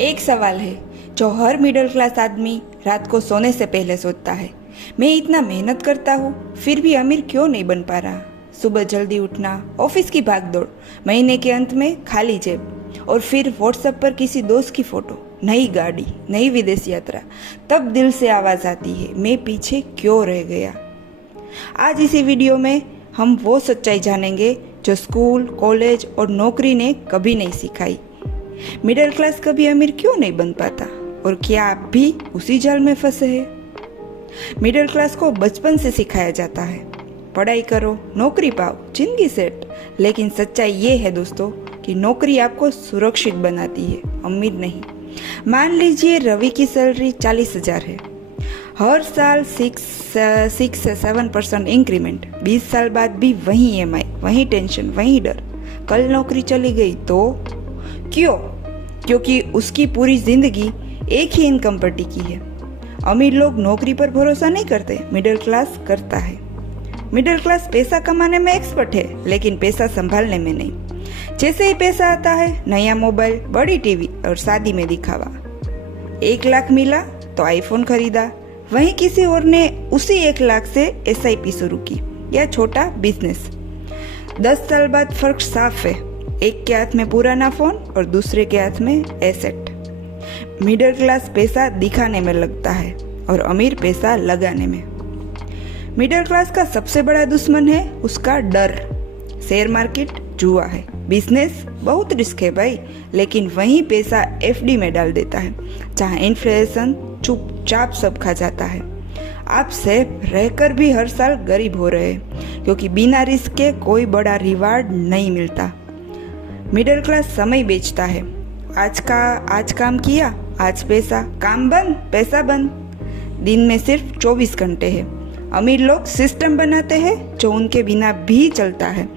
एक सवाल है जो हर मिडिल क्लास आदमी रात को सोने से पहले सोचता है। मैं इतना मेहनत करता हूँ फिर भी अमीर क्यों नहीं बन पा रहा। सुबह जल्दी उठना, ऑफिस की भागदौड़, महीने के अंत में खाली जेब और फिर व्हाट्सएप पर किसी दोस्त की फोटो, नई गाड़ी, नई विदेश यात्रा। तब दिल से आवाज़ आती है, मैं पीछे क्यों रह गया। आज इसी वीडियो में हम वो सच्चाई जानेंगे जो स्कूल, कॉलेज और नौकरी ने कभी नहीं सिखाई। मिडिल क्लास कभी अमीर क्यों नहीं बन पाता और क्या आप भी उसी जाल में फंसे हैं। मिडिल क्लास को बचपन से सिखाया जाता है, पढ़ाई करो, नौकरी पाओ, जिंदगी सेट। लेकिन सच्चाई ये है दोस्तों कि नौकरी आपको सुरक्षित बनाती है, अमीर नहीं। मान लीजिए रवि की सैलरी 40,000 है, हर साल 6 से 7% इंक्रीमेंट, 20 साल बाद भी वही EMI, वही टेंशन, वही डर। कल नौकरी चली गई तो क्यों? क्योंकि उसकी पूरी जिंदगी एक ही इनकम पर टिकी है। अमीर लोग नौकरी पर भरोसा नहीं करते, मिडिल क्लास करता है। मिडिल क्लास पैसा कमाने में एक्सपर्ट है लेकिन पैसा संभालने में नहीं। जैसे ही पैसा आता है, नया मोबाइल, बड़ी टीवी और शादी में दिखावा। 1 लाख मिला तो आईफोन खरीदा, वहीं किसी और ने उसी 1 लाख से SIP शुरू की या छोटा बिजनेस। 10 साल बाद फर्क साफ है, एक के हाथ में पुराना फोन और दूसरे के हाथ में एसेट। मिडिल क्लास पैसा दिखाने में लगता है और अमीर पैसा लगाने में। मिडिल क्लास का सबसे बड़ा दुश्मन है उसका डर। शेयर मार्केट जुआ है, बिजनेस बहुत रिस्क है भाई, लेकिन वही पैसा FD में डाल देता है जहाँ इन्फ्लेशन चुपचाप सब खा जाता है। आप सेफ रहकर भी हर साल गरीब हो रहे हैं क्योंकि बिना रिस्क के कोई बड़ा रिवार्ड नहीं मिलता। मिडिल क्लास समय बेचता है, आज काम किया, आज पैसा, काम बंद, पैसा बंद। दिन में सिर्फ 24 घंटे है। अमीर लोग सिस्टम बनाते हैं जो उनके बिना भी चलता है,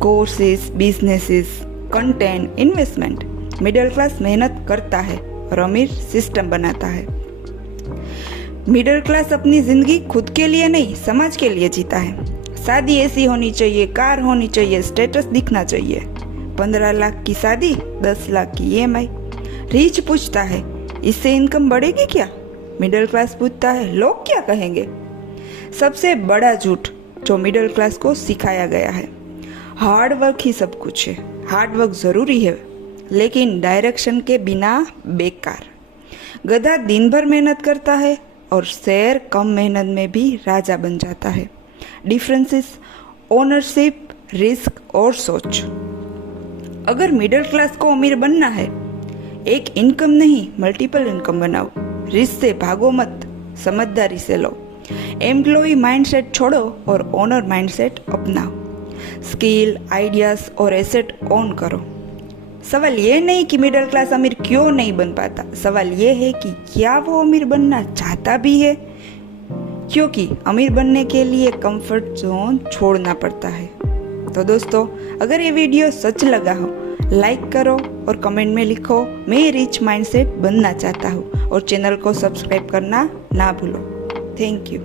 courses, businesses, content, investment. Middle class मेहनत करता है और अमीर सिस्टम बनाता है। मिडिल क्लास अपनी जिंदगी खुद के लिए नहीं, समाज के लिए जीता है। शादी ऐसी होनी चाहिए, कार होनी चाहिए, स्टेटस दिखना चाहिए। 15 लाख की शादी, 10 लाख की EMI। रिच पूछता है इससे इनकम बढ़ेगी क्या? मिडिल क्लास पूछता है लोग क्या कहेंगे? सबसे बड़ा झूठ जो मिडिल क्लास को सिखाया गया है, हार्ड वर्क ही सब कुछ है। हार्ड वर्क जरूरी है लेकिन डायरेक्शन के बिना बेकार। गधा दिन भर मेहनत करता है और शेर कम मेहनत में भी राजा बन जाता है। डिफरेंसेस ओनरशिप, रिस्क और सोच। अगर मिडिल क्लास को अमीर बनना है, एक इनकम नहीं मल्टीपल इनकम बनाओ। रिस्क से भागो मत, समझदारी से लो। एम्प्लॉय माइंडसेट छोड़ो और ओनर माइंडसेट अपनाओ। स्किल, आइडियाज और एसेट ऑन करो। सवाल ये नहीं कि मिडिल क्लास अमीर क्यों नहीं बन पाता, सवाल ये है कि क्या वो अमीर बनना चाहता भी है, क्योंकि अमीर बनने के लिए कंफर्ट जोन छोड़ना पड़ता है। तो दोस्तों, अगर ये वीडियो सच लगा हो, लाइक करो और कमेंट में लिखो मैं रिच माइंडसेट बनना चाहता हूँ, और चैनल को सब्सक्राइब करना ना भूलो। Thank you.